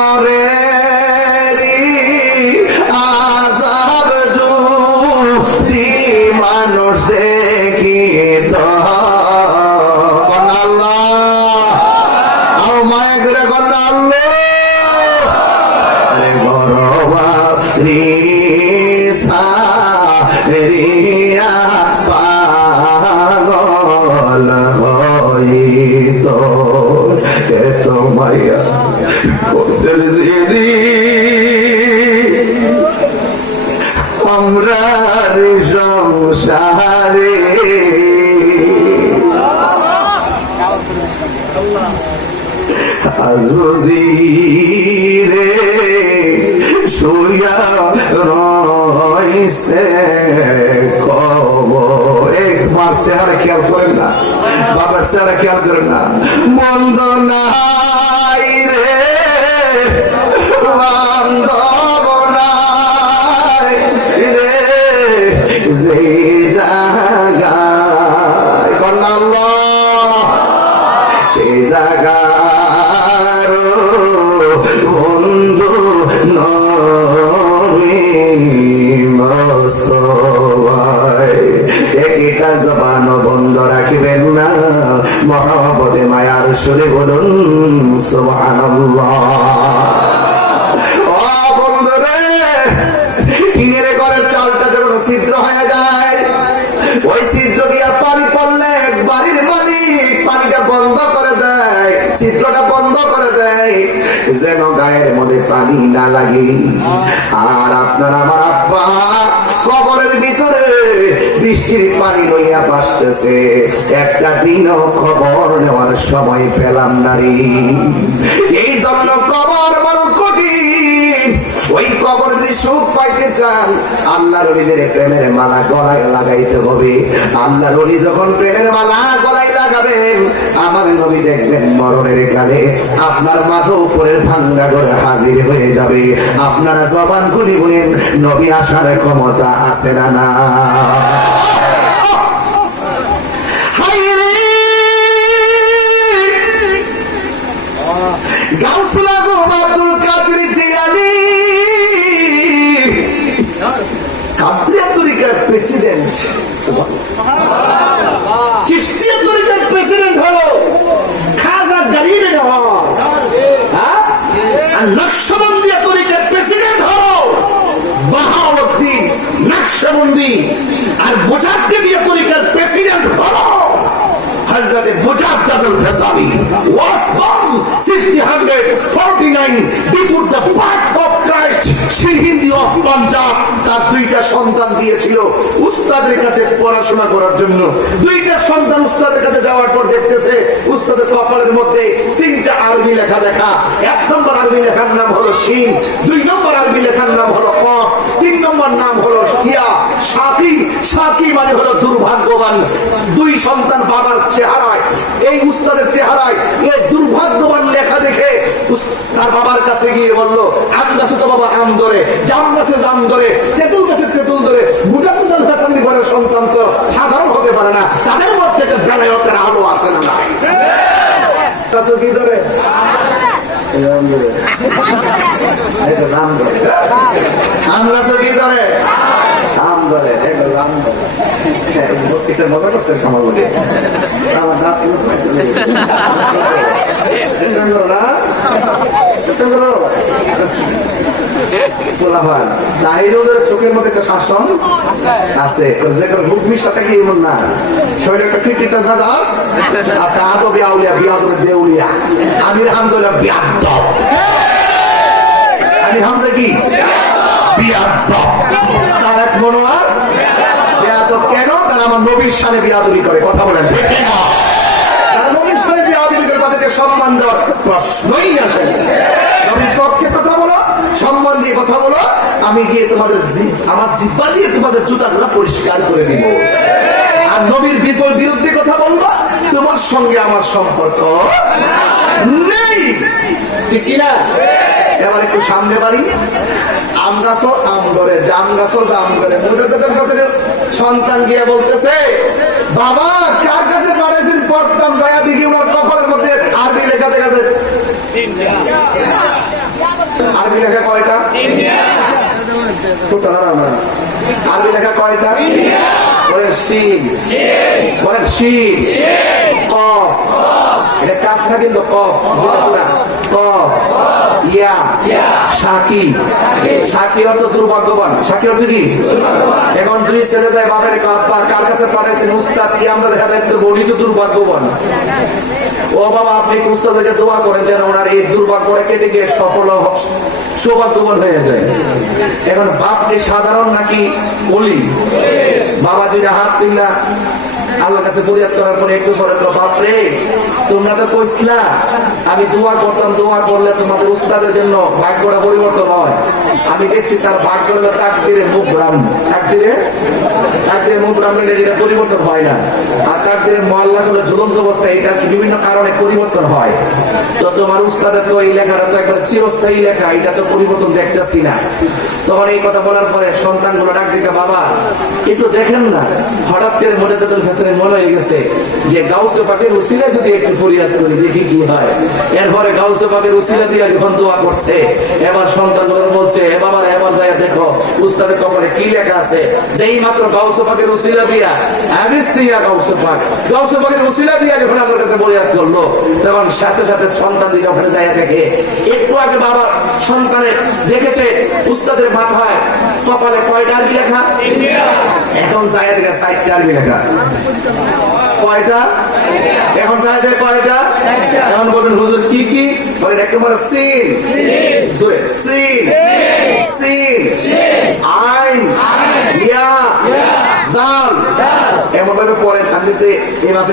কবরে সংসারে। আজরে সূর্যা রইছে কব এক মার চেহারা খেয়াল করেন না, বাবার চেহারা খেয়াল করেন না। বন্ধ একটা জবান বন্ধ রাখিবেন না। মহাবতে মায়ার সুরে বলুন ওই ছিদ্র পানি পড়লে বাড়ির মালিক পানিটা বন্ধ করে দেয়, ছিদ্রটা বন্ধ করে দেয়। যেন গায়ের মধ্যে পানি না লাগে। আর আপনার আমার আব্বা কবরের ভিতরে বৃষ্টির পানি লইয়া পাসতেছে একটা দিনও খবর নেওয়ার সময় পেলাম না রে। এই জন্য কবর বড় কঠিন। ওই কবর যদি সুখ পাইতে চান আল্লাহ রবিদের প্রেমের মালা গলায় লাগাইতে হবে। আল্লাহ রবি যখন প্রেমের মালা গলায় লাগাবেন আমার নবী দেখবেন মরণের কালে আপনার মাথা উপরের ভাঙ্গা করে হাজির হয়ে যাবে। আপনারা জবান খুলি বলেন, নবী আসার ক্ষমতা আছে না না? প্রেসিডেন্ট চিশতিয়া তরিকার প্রেসিডেন্ট হলো খাজা গরিব নওয়াজ হ্যাঁ? আর নকশবন্দিয়া তরিকার প্রেসিডেন্ট হলো বাহাউদ্দিন নকশবন্দি আর মুজাদ্দিদিয়া তরিকার প্রেসিডেন্ট হলো Hazrat Mujaddad al-Ghazali was born 1649 before the birth of Christ. Hindi of Punjab তার দুইটা সন্তান দিয়েছিল উস্তাদের কাছে পড়াশোনা করার জন্য। দুইটা সন্তান উস্তাদের কাছে যাওয়ার পর দেখতেছে উস্তাদের কপালের মধ্যে তিনটা আরবি লেখা দেখা। এক নম্বর আরবি লেখার নাম হলো শিন, দুই নম্বর আরবি লেখার নাম হলো কফ, তিন নম্বর নাম হলো ইয়া সাথী মানে হলো দুর্ভাগ্যবান। দুই সন্তান বাবার চেহারায় এই উস্তাদের চেহারায় এই দুর্ভাগ্যবান লেখা দেখে তার বাবার কাছে গিয়ে বলল আম গাছে তো বাবা আম ধরে জাম গাছে জাম ধরে তেঁতুল গাছে তেঁতুল ধরে মুজাফুল হাসান ঘরের সন্তান তো সাধারণ হতে পারে না তাদের মধ্যে একটা আলো আছে না নাই? গাছে কি ধরে? আম গাছে কি ধরে আম ধরে এটা জাম ধরে এটা মজা করছে আমার বলে আমার দাঁত না পোলাপান তাহিরুদের চোখের মধ্যে একটা শাসন আছে যে করে সাথে কি এমন না। শরীরে একটা ক্রিকেট ভাজ আছে আদো বিয়াউলিয়া বিয়াদর দেউলিয়া আমির হামজা বিয়াদ্দ আমি হামজা কি? বিয়াদ্দ তার এক মনোয়ার বিয়াদব কেন? তারা আমার নবীর সানে বিয়াদবি করে কথা বলেন। তারা নবীর বিয়াদবি করে তাদেরকে সম্মান দেওয়ার প্রশ্নই আসে নবীর পক্ষে কথা বলো সম্মান দিয়ে কথা বলো আমি গিয়ে তোমাদের আমার জিব্বা দিয়ে তোমাদের জুতাগুলো পরিষ্কার করে দিব। আর নবীর বিপর বিরুদ্ধে কথা বলবা তোমার সঙ্গে আমার সম্পর্ক নেই। ঠিক কিনা? এবার একটু সামনে বাড়ি। আম গাছও আম ধরে, জাম গাছও জাম ধরে। মুজাদ্দাদের কাছে সন্তান গিয়ে বলতেছে, বাবা, কার কাছে পাঠাইছেন পড়তাম জায়গা দিকে? ওনার কপালের মধ্যে আরবি লেখা দেখা যায়। আরবি লেখা কয়টা? ছোট না। আরবি লেখা কয়টা? বলেন শিন। বলেন শিব কফ। দুর্ভাগ্যবান। সাকি অর্থ এখন দুই ছেলে যায় কাপ্পা কার কাছে পাঠাইছেন? উস্তাদ, কি আমরা দেখা যাচ্ছে বলি তো দুর্ভাগ্যবান? ও বাবা, আপনি উস্তাদকে দোয়া করেন যেন ওনার এই দুর্ভাগ্যটা কেটে গিয়ে সফল সৌভাগ্যবান হয়ে যায়? এখন বাপনি সাধারণ নাকি বলি? বাবা দুইটা হাত তুললা আল্লাহর কাছে ফরিয়াদ করার পরে একটু পরে বলল, বাপ রে তোমরা তো কইসলা আমি দোয়া করতাম দোয়া করলে তোমাদের উস্তাদের জন্য ভাগ্যটা পরিবর্তন হয়। আমি দেখছি তার ভাগ্য হলো তাকদিরে মুখ রাম তাকদিরে তাকদিরে মুখ রামের এটা পরিবর্তন হয় না। আর তাকদিরে মহল্লা হলো ঝুলন্ত অবস্থা এটা বিভিন্ন কারণে পরিবর্তন হয়। তো তোমার উস্তাদের তো এই লেখাটা তো একবার চিরস্থায়ী লেখা এটা তো পরিবর্তন দেখতেছি না। তখন এই কথা বলার পরে সন্তানগুলো ডাক দেখে বাবা একটু দেখেন না হঠাৎ করে মনে তো ফেসলে মনে হয়ে গেছে যে গাউসে উসিলা যদি একটু ফরিয়াদ করি, দেখি কি হয়। এরপরে গাউসে উসিলা দিয়ে যখন দোয়া করছে। এবার সন্তানগুলো বলছে, এ এবার যায় দেখো, উস্তাদের কপালে কি লেখা আছে? যেই মাত্র গাউসে উসিলা দিয়া আবিস দিয়া উসিলা দিয়া যখন আমার কাছে ফরিয়াদ করল, তখন সাথে সাথে সন্তান যায় দেখে, একটু আগে বাবা সন্তানের দেখেছে, উস্তাদের মাথায় কপালে কয়টা আরবি লেখা? এখন যায় দেখে সাইটটা আরবি লেখা। কয়টা? এখন যায় কয়টা? এখন বলবেন, হুজুর, কি কি? বলে একেবারে সিন। সিন। সিন। আইন। ইয়া। দাল। এমন ভাবে পড়েন আপনি যে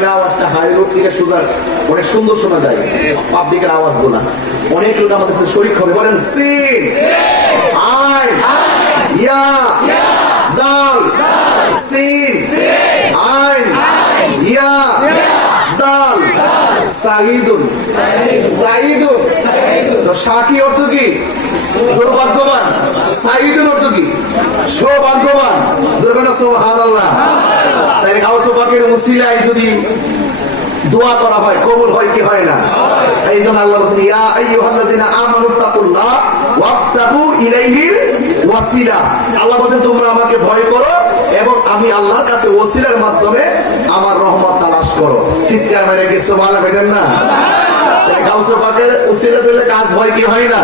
আওয়াজটা হাই রোড থেকে সুগার অনেক সুন্দর শোনা যায়, পাবলিকের আওয়াজগুলা অনেক লোক আমাদের সাথে শরীর হবে, বলেন, সিন। আইন। ইয়া। সিন আইন। ইয়া দাল। সাইদুন সাইদুন তো সাকি অর্থ কি? দুর্ভাগ্যবান। সাইদুন অর্থ কি? সৌভাগ্যবান। দুর্ঘটনা সোহান আল্লাহ তাই মুসিলায় যদি দোয়া করা হয় কবুল হয় কি হয় না? এই জন্য আল্লাহ বলছেন ইয়া আইয়ুহাল্লাযিনা আমানু তাকুল্লাহ ওয়াবতাগু ইলাইহিল ওয়াসিলা। আল্লাহ বলেন তোমরা আমাকে ভয় করো এবং আমি আল্লাহর কাছে ওসিলার মাধ্যমে আমার রহমত তালাশ করো। চিৎকার মেরে গেছে ভালো না। গাউসে পাকের উসিলা দিলে কাজ হয় কি হয় না?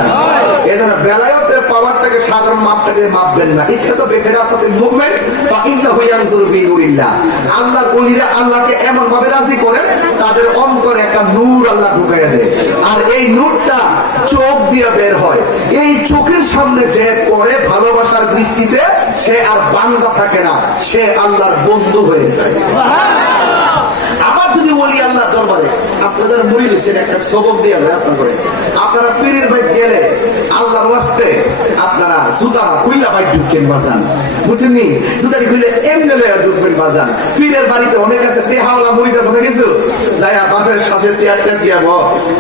এজন্য বেলায়তের পাওয়ারটাকে সাধারণ মাপটাকে মাপবেন না। এটা তো বেফের আসাতে মুভমেন্ট বা ইন্না হুয়ানজুরু বি নূরিল্লাহ আল্লাহর ওলিরা আল্লাহকে এমন ভাবে রাজি করেন তাদের অন্তরে একটা নূর আল্লাহ ঢুকাইয়া দেয়। আর এই নূরটা চোখ দিয়ে বের হয়। এই চোখের সামনে যে পড়ে ভালোবাসার দৃষ্টিতে সে আর বান্দা থাকে না। সে আল্লাহর বন্ধু হয়ে যায়। আবার যদি বলি আল্লাহ দরবারে আপনাদের মুড়ি দিয়েছেন একটা সবক দিয়ে যায় আপনার আপনারা পীরের ভাই গেলে আল্লাহর ওয়াস্তে আপনারা জুতা খুইলা ভাই ঢুকেন বাজান। বুঝছেন নি? জুতারি খুইলে এমনি লয়ে ঢুকবেন বাজান। পীরের বাড়িতে অনেক আছে, দেহাওয়ালা মুড়ি আছে না কিছু? যায়া বাপের শ্বাসে চেয়ারটা দিয়া ব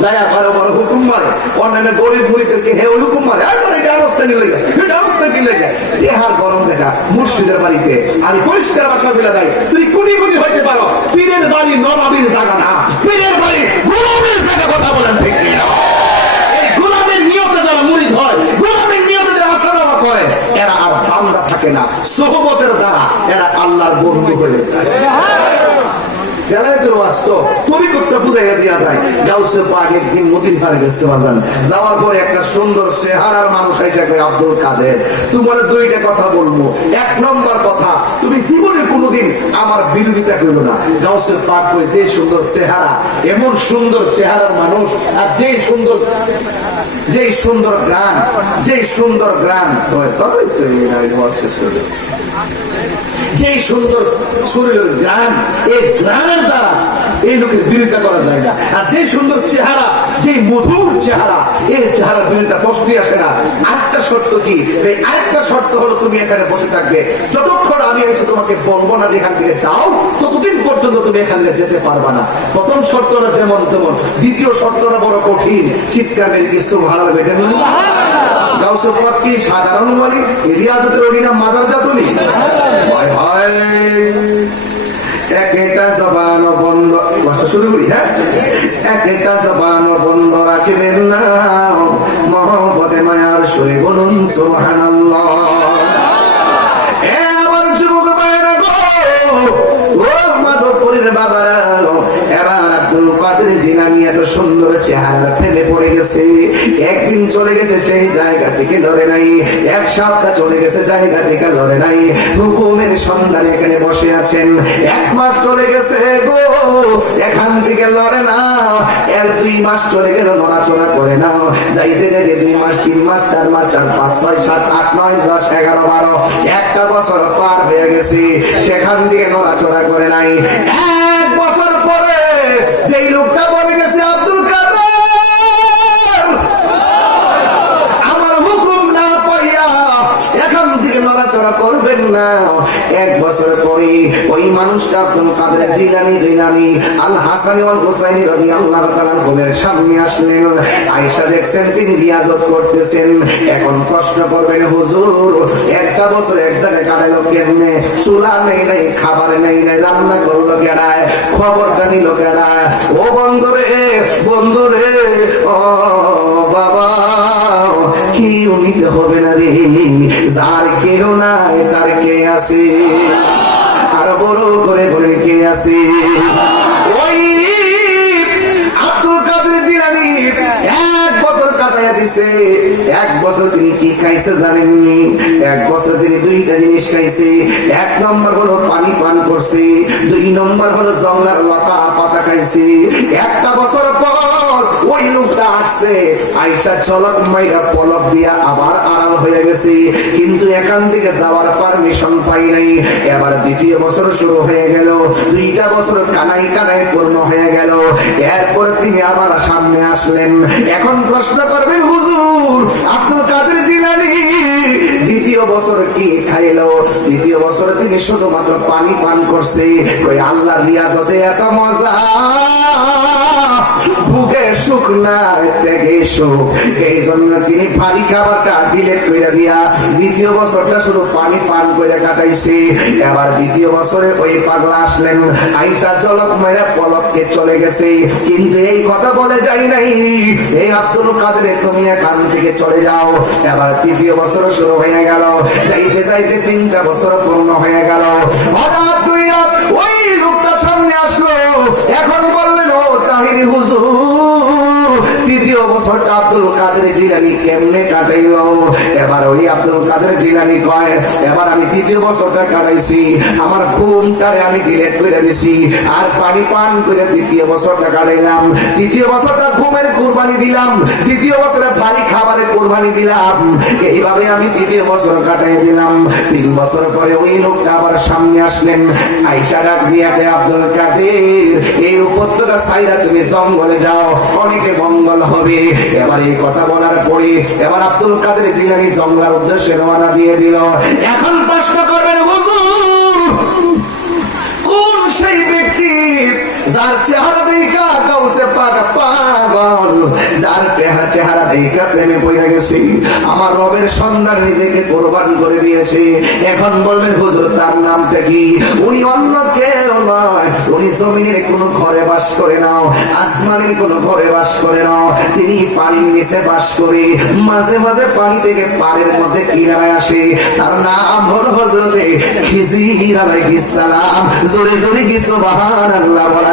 যায়া বড় বড় হুকুম মারে। অন্যান্য গরিব মুড়িদেরকে হে ওই হুকুম মারে। আর মানে এটা অবস্থা নিলে এটা অবস্থা কি লেগে দেহার গরম দেখা মুর্শিদের বাড়িতে। আমি পরিষ্কার ভাষা বলে দেয় তুই কোটি কোটি হইতে পারো। পীরের বাড়ি নবাবির জায়গা না। পীরের বাড়ি গোলামের জায়গা কথা বলেন ঠিক কি না? এই গোলামের নিয়তে যারা মুড়ি হয়, গোলামের নিয়তে যারা আসা করে, এরা আর বান্দা থাকে না, সোহবতের দ্বারা এরা আল্লাহর বন্ধু হয়ে যায় আমার বিরোধিতা করল না। গাউসে পাক কই যে সুন্দর চেহারা, এমন সুন্দর চেহারার মানুষ, আর যেই সুন্দর যেই সুন্দর গান যেই সুন্দর হয় তবেই তো এই শেষ করে যেই সুন্দর শরীরের গ্রাম এই গ্রামের দ্বারা এই লোকের বিরোধিতা করা যায় না। আর যে সুন্দর চেহারা যে মধুর চেহারা, এই চেহারার বিরোধিতা কষ্ট আসে না। আরেকটা শর্ত কি? এই আরেকটা শর্ত হলো তুমি এখানে বসে থাকবে। যতক্ষণ আমি এসে তোমাকে বলব না যে এখান থেকে যাও, ততদিন পর্যন্ত তুমি এখান থেকে যেতে পারবে না। প্রথম শর্তটা যেমন তেমন। দ্বিতীয় শর্তটা বড় কঠিন। চিৎকার মেরে কিছু ভালো লাগবে কেন গাউসে কি সাধারণ বলি রিয়াজতের অধীনে মাদার এক একটা জবান বন্ধ, কষ্ট শুরু করি হ্যাঁ? একটা জবান বন্ধ রাখবেন না। মহব্বতে, মায়ার শুনে বলুন, সুবহানাল্লাহ। আমার যুবক ভাইরা গো, ও মাধবপুরের বাবারা এবার আব্দুল কাদের জিলানি এত সুন্দর চেহারা ফেলে পড়ে গেছে। একদিন চলে গেছে সেই জায়গা থেকে লড়ে নাই। এক সপ্তাহ চলে গেছে জায়গা থেকে লড়ে নাই। হুকুমের সন্ধান এখানে বসে আছেন। এক মাস চলে গেছে গো, এখান থেকে লড়ে না। এক দুই মাস চলে গেল, নড়াচড়া করে না। যাইতে যাইতে দুই মাস, তিন মাস, চার মাস, চার পাঁচ, ছয়, সাত, আট, নয়, দশ, এগারো, বারো, একটা বছর পার হয়ে গেছে। সেখান থেকে নড়াচড়া করে নাই। নড়াচড়া করবেন না। এক বছর পরে ওই মানুষটা আব্দুল কাদের জিলানি জিলানি আল হাসানি ওয়াল হুসাইনি রাদিয়াল্লাহু তাআলা ঘুমের সামনে আসলেন। আয়েশা দেখছেন, তিনি রিয়াজত করতেছেন। এখন প্রশ্ন করবেন, হুজুর, একটা বছর এক জায়গায় কাটাইলো কেমনে? চুলা নেই নাই, খাবার নেই নাই, রান্না করল কেডায় খবরটা নিল কেডায় ও বন্ধুরে বন্ধুরে, ও বাবা। কেউ নিতে হবে না রে। যার কেউ নাই, তার কে আছে? আর বড় করে বলে কে আছে? এক বছর দিছে। এক বছর তিনি কি খাইছে জানেননি? এক বছর তিনি দুইটা জিনিস খাইছে। এক নম্বর হলো পানি পান করছে। দুই নম্বর হলো জঙ্গলার লতা পাতা খাইছে। একটা বছর পর ওই লোকটা আসছে। আইসা চলক মাইরা পলক দিয়া আবার আড়াল হয়ে গেছে। কিন্তু এখান থেকে যাওয়ার পারমিশন পাই নাই। এবার দ্বিতীয় বছর শুরু হয়ে গেল। দুইটা বছর কানাই কানাই পূর্ণ হয়ে গেল। এরপর তিনি আবার সামনে আসলেন। এখন প্রশ্ন করবেন, হুজুর, আব্দুল কাদের জিলানি? দ্বিতীয় বছর কি খাইলো? দ্বিতীয় বছর তিনি শুধুমাত্র পানি পান করছে। ওই আল্লাহ রিয়াজতে এত মজা? সুখ না থেকে সুখ এই জন্য তিনি ভারী খাবারটা ডিলেট করে দিয়া দ্বিতীয় বছরটা শুধু পানি পান করে কাটাইছে এবার দ্বিতীয় বছরে ওই পাগলা আসলেন আইসা চলক মেরে পলককে চলে গেছে কিন্তু এই কথা বলে যাই নাই এই আব্দুল কাদের তুমি এখান থেকে চলে যাও এবার তৃতীয় বছর শুরু হয়ে গেল যাইতে যাইতে তিনটা বছর পূর্ণ হয়ে গেল হঠাৎ ওই লোকটা সামনে আসলো। এখন বললেন, ও তাহির হুজুর বছরটা আব্দুল কাদের জিলানি কেমনে কাটাইল? এবার ওই আব্দুল কাদের জিলানি কয়, এবার আমি তৃতীয় বছরটা কাটাইছি। আমার ঘুম তারে আমি ডিলেট করে দিছি। আর পানি পান করে দ্বিতীয় বছরটা কাটাইলাম। তৃতীয় বছরটা ঘুমের কুরবানি দিলাম। দ্বিতীয় বছরে ভারী খাবারের কুরবানি দিলাম। এইভাবে আমি তৃতীয় বছর কাটাই দিলাম। তিন বছর পরে ওই লোকটা আবার সামনে আসলেন। আইসা ডাক দিয়াতে আব্দুল কাদের, এই উপত্যকা সাইরা তুমি জঙ্গলে যাও। অনেকে মঙ্গল হবে। এবার এই কথা বলার পরে এবার আব্দুল কাদের জিলানি জঙ্গলার উদ্দেশ্যে রওনা দিয়ে দিল। এখন প্রশ্ন করবেন হুজুর কোন সেই ব্যক্তি যার চেহারা দেখা কাউসে পাগা পাগল, যার চেহারা চেহারা দেখা প্রেমে পড়ে গেছে। আমার রবের সন্ধান নিজেকে কোরবান করে দিয়েছে। এখন বলবেন, হুজুর, তার নামটা কি? উনি অন্য কেউ নয়। উনি জমিনের কোনো ঘরে বাস করে নাও আসমানের কোনো ঘরে বাস করে নাও তিনি পানির নিচে বাস করে, মাঝে মাঝে পানি থেকে পাড়ের মধ্যে কিনারায় আসে। তার নাম হলো হজরতে খিজির আলাইহিস সালাম। জোরে জোরে কি সুবহানাল্লাহ বলা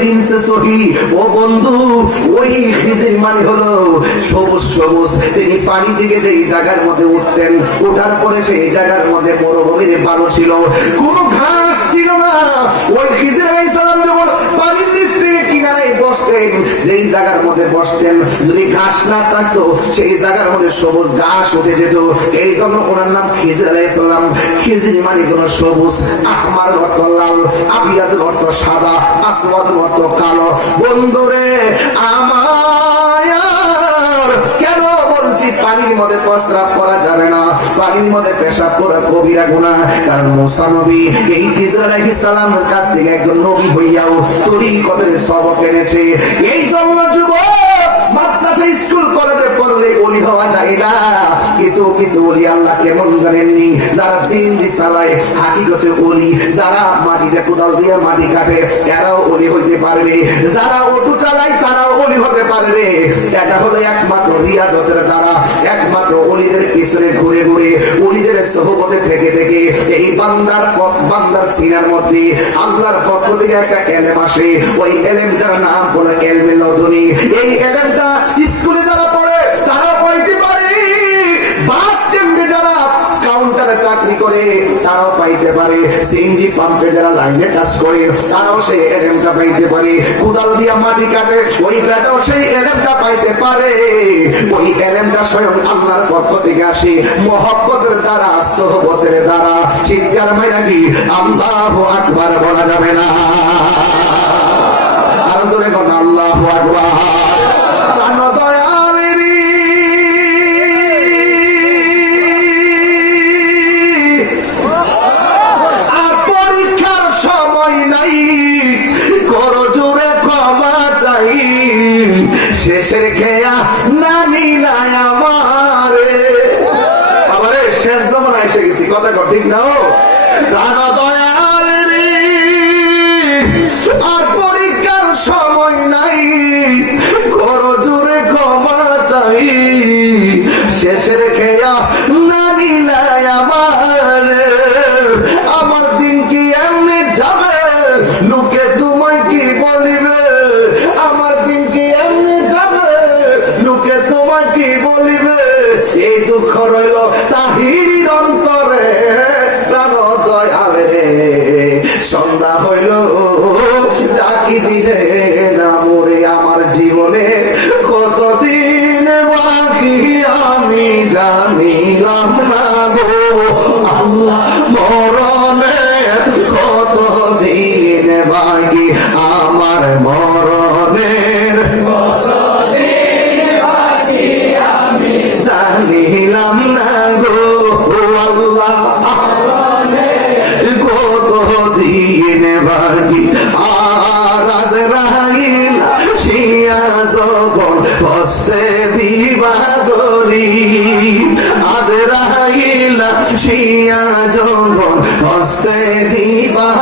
দিনসে সহি ও বন্ধু, ওই খিজির মানে হলো সবুজ সবুজ। তিনি পানি থেকে যেই জায়গার মধ্যে উঠতেন, ওঠার পরে সেই জায়গার মধ্যে মরুভূমির বালু ছিল। কোনো ঘাস ছিল না। ওই খিজির আলাইহিস সালাম যখন পানির নিচ থেকে কিনারায় বসতেন, যেই জায়গার মধ্যে বসতেন, যদি ঘাস না থাকতো, সেই জায়গার মধ্যে সবুজ ঘাস উঠে যেত। এই জন্য ওনার নাম খিজির আলাইসাল্লাম খিজির মানে কোন সবুজ আহমার অর্থ লাল, আবিয়াদের অর্থ সাদা আসওয়াদ অর্থ কালো। বন্ধুরে পানির মধ্যে প্রস্রাব করা যাবে না। পানির মধ্যে পেশাব করা কবিরা গুনাহ কারণ মুসা নবী এই খিজর সালামের কাছ থেকে একজন নবী হইয়াও তরিকতের সবক এনেছে। এই জন্য মাদ্রাসা, স্কুল, কলেজে পড়লে হওয়া যায় না। কিছু কিছু আল্লাহ কেমন জানেননি? যারা সিএনজি চালায়, হাকিগতে যারা মাটিতে কোদাল দিয়ে মাটি কাটে, এরাও ওলি হইতে পারবে। যারা অটো চালায়, তারাও ওলি হতে পারে রে। এটা হলো একমাত্র রিয়াজতের দ্বারা, একমাত্র ওলিদের পিছনে ঘুরে ঘুরে ওলিদের সহপথে থেকে থেকে এই বান্দার বান্দার সিনার মধ্যে আল্লাহর পক্ষ থেকে একটা এলেম আসে। ওই এলেমটার নাম হলো এলমে লদনী। এই এলেমটা স্কুলে করে, তারাও পাইতে পারে। সিএনজি পাম্পে যারা লাইনে কাজ করে, তারাও সেই এলেমটা পাইতে পারে। কোদাল দিয়া মাটি কাটে, ওই বেটাও সেই এলেমটা পাইতে পারে। ওই এলেমটা স্বয়ং আল্লাহর পক্ষ থেকে আসে। মহব্বতের দ্বারা, সহবতের দ্বারা। চিৎকার মাইরা কি? আল্লাহ আকবার বলা যাবে না। শিয়া যখন হস্তে দিবা।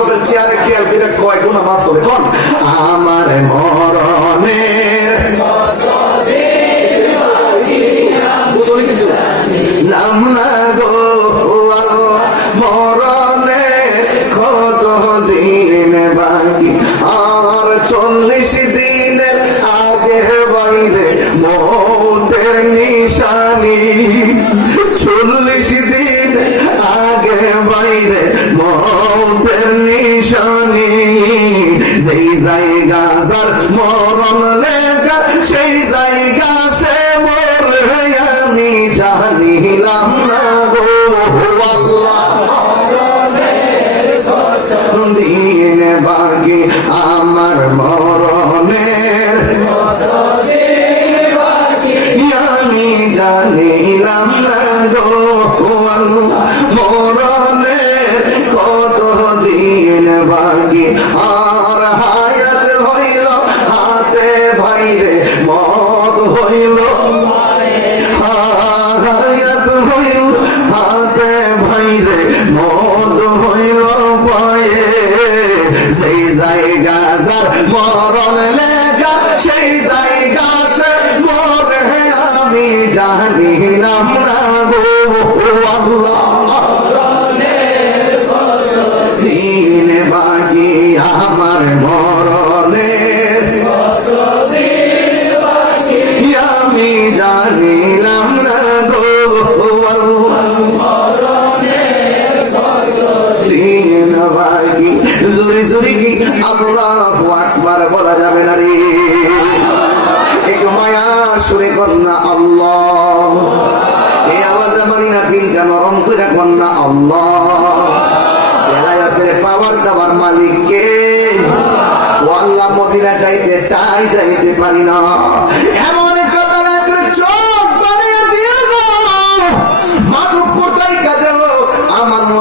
বাবার চেয়ারে খেয়াল করে কয় গুণা মাফ করে কোন? আমার মরণের লাম না সেই জায়গা যার মরণ নরম করে কন্যা আল্লাহ। পাওয়ার দাবার মালিককে আল্লাহ মদিনা চাইতে চাই যাইতে পারি না।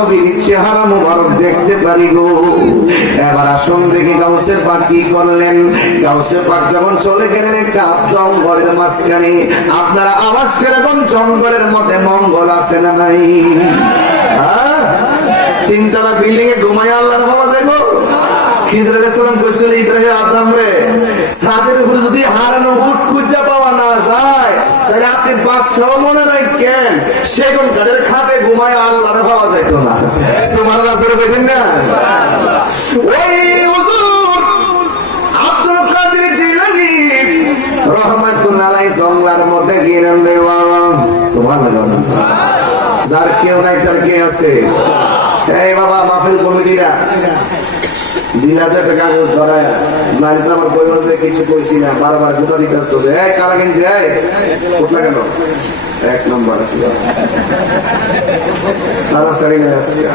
নবীর চেহারা মুবারক দেখতে পারি গো। এবার আসুন দেখি গাউসের পাক কি করলেন। গাউসের পাক যখন চলে গেলেন একটা জঙ্গলের মাঝখানে, আপনারা আওয়াজ কীরকম জঙ্গলের মধ্যে মঙ্গল আছে না নাই? হ্যাঁ? তিনতলা বিল্ডিং এ ঘুমাই আল্লাহর পাওয়া যাইব। খিজর আলাইহিসসালাম কইছিল, ইব্রাহিম, আদম রে ছাদের উপরে যদি হারানো উট খুঁজা পাওয়া না আপনি বাদশাহ মনে রাখেন সেগুন কাঠের খাটে ঘুমায়, আল্লাহর পাওয়া যাইতো না। সুবহানাল্লাহ, জোরে কইতেন না? ওই মধ্যে গিয়েলেন রে যার কেউ নাই তার কে আছে? এই বাবা, মাহফিল কমিটিরা। দুই হাজার টাকা নারী তো আমার বই মাঝে কিছু কইছি না, বারবার গোটা দিতে আসছো যে, এই, কালা উঠলা কেন? এক নম্বর আছে। সারা সারি নেই আজকে।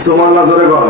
সুমাল্লা জোরে কর।